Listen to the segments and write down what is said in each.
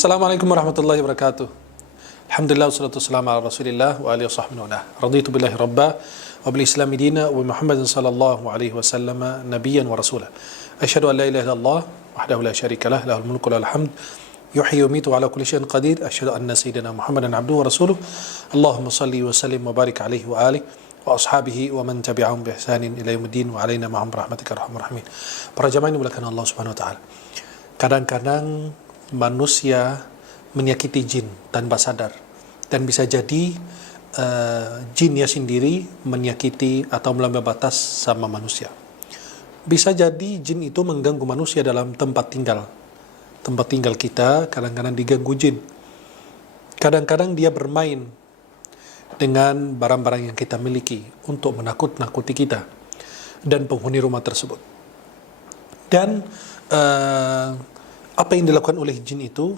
Assalamualaikum warahmatullahi wabarakatuh. Alhamdulillah wassalatu wassalamu ala Rasulillah wa alihi washabbihi wa raditu billahi rabba wa bil islami dina wa Muhammadin sallallahu alaihi wasallam nabiyyan wa rasula. Asyhadu an la ilaha illallah wahdahu la syarika lah, lahul mulku wa lahul hamd, yuhyi wa yumiitu wa ala kulli syai'in qadir. Asyhadu anna sayyidina Muhammadan abduhu wa rasuluh. Allahumma shalli wa sallim wa barik alaihi wa alihi wa ashabihi wa man tabi'ahum bi ihsanin ila yaumiddin wa alaina ma'hum rahmatika arhamar rahimin. Para jamaah yang dimuliakan Allah Subhanahu wa taala. Kadang-kadang manusia menyakiti jin tanpa sadar, dan bisa jadi jinnya sendiri menyakiti atau melampaui batas sama manusia. Bisa jadi jin itu mengganggu manusia dalam tempat tinggal kita. Kadang-kadang diganggu jin. Kadang-kadang dia bermain dengan barang-barang yang kita miliki untuk menakut-nakuti kita dan penghuni rumah tersebut. Dan apa yang dilakukan oleh jin itu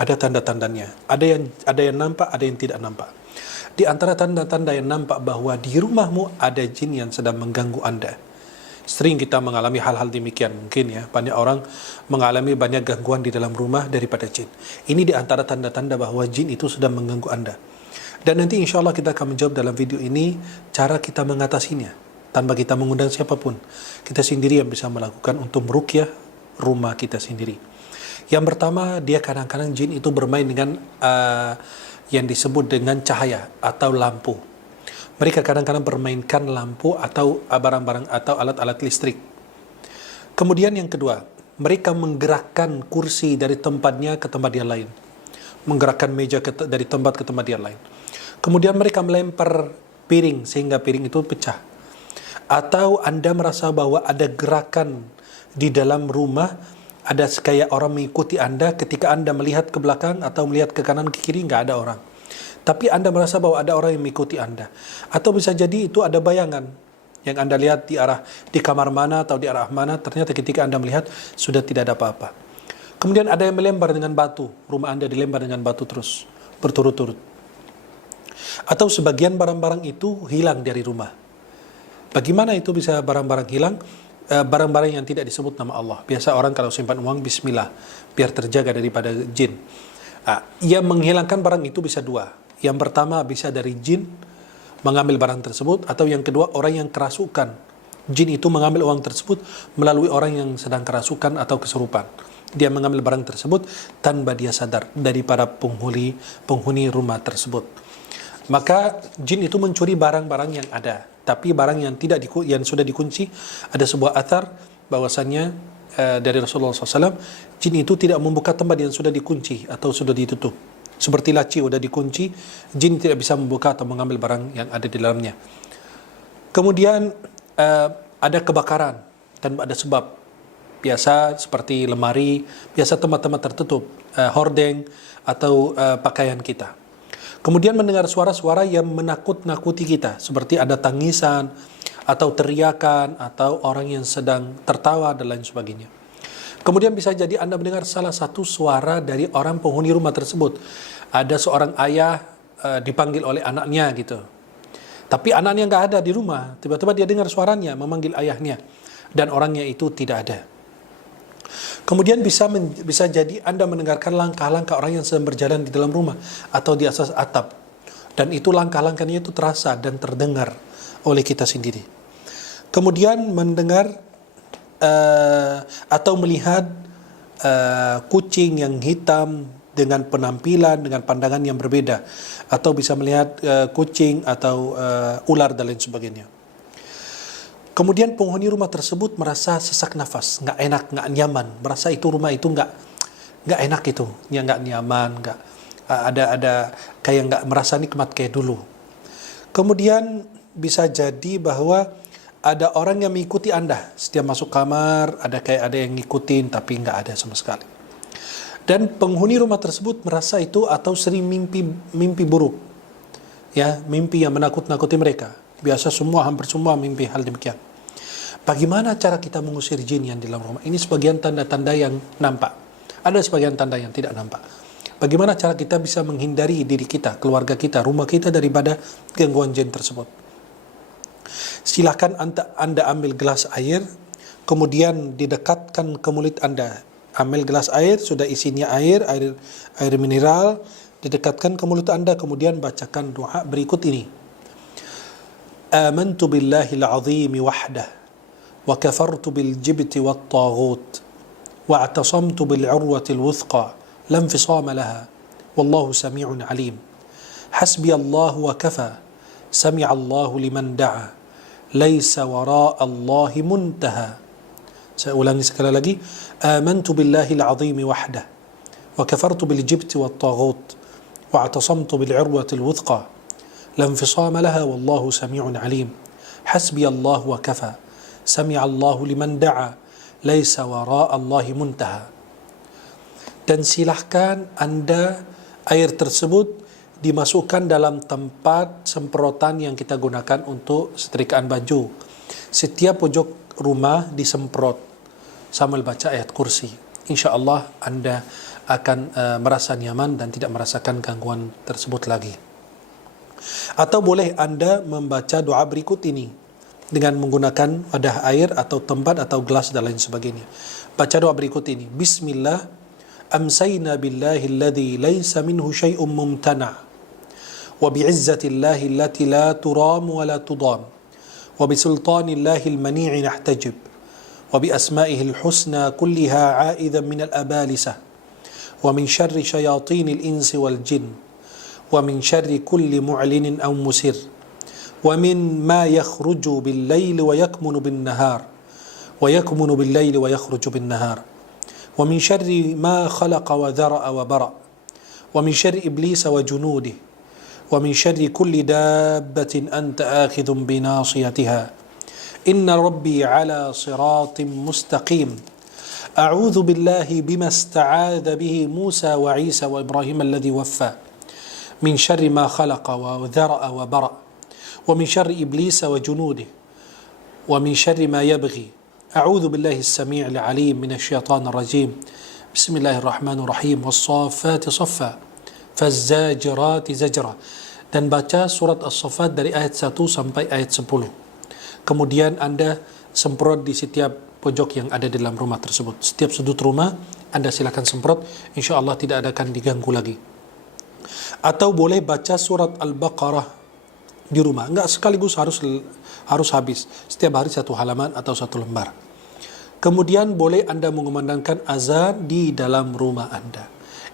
ada tanda-tandanya. Ada yang nampak, ada yang tidak nampak. Di antara tanda-tanda yang nampak bahwa di rumahmu ada jin yang sedang mengganggu Anda. Sering kita mengalami hal-hal demikian, mungkin ya. Banyak orang mengalami banyak gangguan di dalam rumah daripada jin. Ini di antara tanda-tanda bahwa jin itu sedang mengganggu Anda. Dan nanti insya Allah kita akan menjawab dalam video ini cara kita mengatasinya tanpa kita mengundang siapapun. Kita sendiri yang bisa melakukan untuk meruqyah rumah kita sendiri. Yang pertama, dia kadang-kadang jin itu bermain dengan yang disebut dengan cahaya atau lampu. Mereka kadang-kadang bermainkan lampu atau barang-barang atau alat-alat listrik. Kemudian yang kedua, mereka menggerakkan kursi dari tempatnya ke tempat yang lain. Menggerakkan meja dari tempat ke tempat yang lain. Kemudian mereka melempar piring sehingga piring itu pecah. Atau Anda merasa bahwa ada gerakan di dalam rumah, ada kayak orang mengikuti Anda. Ketika Anda melihat ke belakang atau melihat ke kanan ke kiri, nggak ada orang, tapi Anda merasa bahwa ada orang yang mengikuti Anda. Atau bisa jadi itu ada bayangan yang Anda lihat di kamar mana atau di arah mana, ternyata ketika Anda melihat sudah tidak ada apa-apa. Kemudian ada yang melempar dengan batu, rumah Anda dilempar dengan batu terus berturut-turut. Atau sebagian barang-barang itu hilang dari rumah. Bagaimana itu bisa barang-barang hilang? Barang-barang yang tidak disebut nama Allah. Biasa orang kalau simpan uang bismillah, biar terjaga daripada jin. Yang menghilangkan barang itu bisa dua. Yang pertama bisa dari jin mengambil barang tersebut, atau yang kedua orang yang kerasukan. Jin itu mengambil uang tersebut melalui orang yang sedang kerasukan atau kesurupan. Dia mengambil barang tersebut tanpa dia sadar dari para penghuni rumah tersebut. Maka jin itu mencuri barang-barang yang ada. Tapi barang yang sudah dikunci, ada sebuah athar bahwasannya dari Rasulullah SAW, jin itu tidak membuka tempat yang sudah dikunci atau sudah ditutup. Seperti laci sudah dikunci, jin tidak bisa membuka atau mengambil barang yang ada di dalamnya. Kemudian ada kebakaran tanpa ada sebab. Biasa seperti lemari, biasa tempat-tempat tertutup, hordeng atau pakaian kita. Kemudian mendengar suara-suara yang menakut-nakuti kita, seperti ada tangisan, atau teriakan, atau orang yang sedang tertawa, dan lain sebagainya. Kemudian bisa jadi Anda mendengar salah satu suara dari orang penghuni rumah tersebut. Ada seorang ayah dipanggil oleh anaknya gitu. Tapi anaknya nggak ada di rumah. Tiba-tiba dia dengar suaranya, memanggil ayahnya. Dan orangnya itu tidak ada. Kemudian bisa jadi Anda mendengarkan langkah-langkah orang yang sedang berjalan di dalam rumah atau di atas atap. Dan itu langkah-langkahnya itu terasa dan terdengar oleh kita sendiri. Kemudian mendengar atau melihat kucing yang hitam dengan penampilan, dengan pandangan yang berbeda. Atau bisa melihat kucing atau ular dan lain sebagainya. Kemudian penghuni rumah tersebut merasa sesak nafas, nggak enak, nggak nyaman, merasa itu rumah itu nggak enak itu, ya nggak nyaman, nggak ada kayak nggak merasa nikmat kayak dulu. Kemudian bisa jadi bahwa ada orang yang mengikuti Anda setiap masuk kamar, ada yang ngikutin tapi nggak ada sama sekali. Dan penghuni rumah tersebut merasa itu atau sering mimpi buruk, ya mimpi yang menakut-nakuti mereka. Biasa hampir semua mimpi hal demikian. Bagaimana cara kita mengusir jin yang di dalam rumah? Ini sebagian tanda-tanda yang nampak. Ada sebagian tanda yang tidak nampak. Bagaimana cara kita bisa menghindari diri kita, keluarga kita, rumah kita daripada gangguan jin tersebut? Silakan Anda ambil gelas air, kemudian didekatkan ke mulut Anda Ambil gelas air, sudah isinya air mineral, didekatkan ke mulut anda, kemudian bacakan doa berikut ini. Amantu billahil azim wahdah, wa kafartu bil jibti wat taghut, wa atasamtu bil urwatil wuthqa, lam fisama laha, wallahu sami'un alim. Hasbi Allah wa kafa, sami'a Allahu liman da'a, laisa wara'a Allahi muntaha. Saya ulangi sekali lagi. Amantu billahil azim wahdah, wa kafartu bil jibti wat taghut, wa atasamtu bil urwatil wuthqa, lam fisama laha, wallahu sami'un alim. Hasbi Allah wa kafa, sami'a Allahu liman da'a, laisa wara'a Allahi muntaha. Dan silahkan anda air tersebut dimasukkan dalam tempat semprotan yang kita gunakan untuk setrikaan baju. Setiap pojok rumah disemprot sambil baca ayat kursi. InsyaAllah anda akan merasa nyaman dan tidak merasakan gangguan tersebut lagi. Atau boleh anda membaca doa berikut ini dengan menggunakan wadah air atau tempat atau gelas dan lain sebagainya. Baca doa berikut ini. Bismillah, amsayna billahi alladhi laysa minhu syai'un mumtana' wa bi'izzatillahi allati la turam wa la tudam wa bisultanillahi al-mani'i nahtajib وبأسمائه الحسنى كلها عائذا من الأبالسة ومن شر شياطين الإنس والجن ومن شر كل معلن أو مسر ومن ما يخرج بالليل ويكمن بالنهار ويكمن بالليل ويخرج بالنهار ومن شر ما خلق وذرأ وبرأ ومن شر إبليس وجنوده ومن شر كل دابة أنت آخذ بناصيتها إن ربي على صراط مستقيم أعوذ بالله بما استعاذ به موسى وعيسى وإبراهيم الذي وفى من شر ما خلق وذرأ وبرأ ومن شر إبليس وجنوده ومن شر ما يبغي أعوذ بالله السميع العليم من الشيطان الرجيم بسم الله الرحمن الرحيم والصافات صفا فالزاجرات زجرا. Dan baca surat As-Saffat dari ayat 1 sampai ayat 10. Kemudian anda semprot di setiap pojok yang ada di dalam rumah tersebut. Setiap sudut rumah anda silakan semprot, insyaAllah tidak akan diganggu lagi. Atau boleh baca surat Al-Baqarah di rumah. Enggak sekaligus harus habis. Setiap hari satu halaman atau satu lembar. Kemudian boleh anda mengumandangkan azan di dalam rumah anda.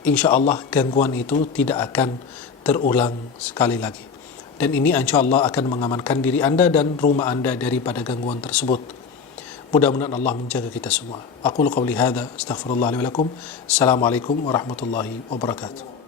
InsyaAllah gangguan itu tidak akan terulang sekali lagi. Dan ini insyaAllah akan mengamankan diri anda dan rumah anda daripada gangguan tersebut. Mudah-mudahan Allah menjaga kita semua. Aqulu qawli hadha, astaghfirullah li wa lakum. Assalamualaikum warahmatullahi wabarakatuh.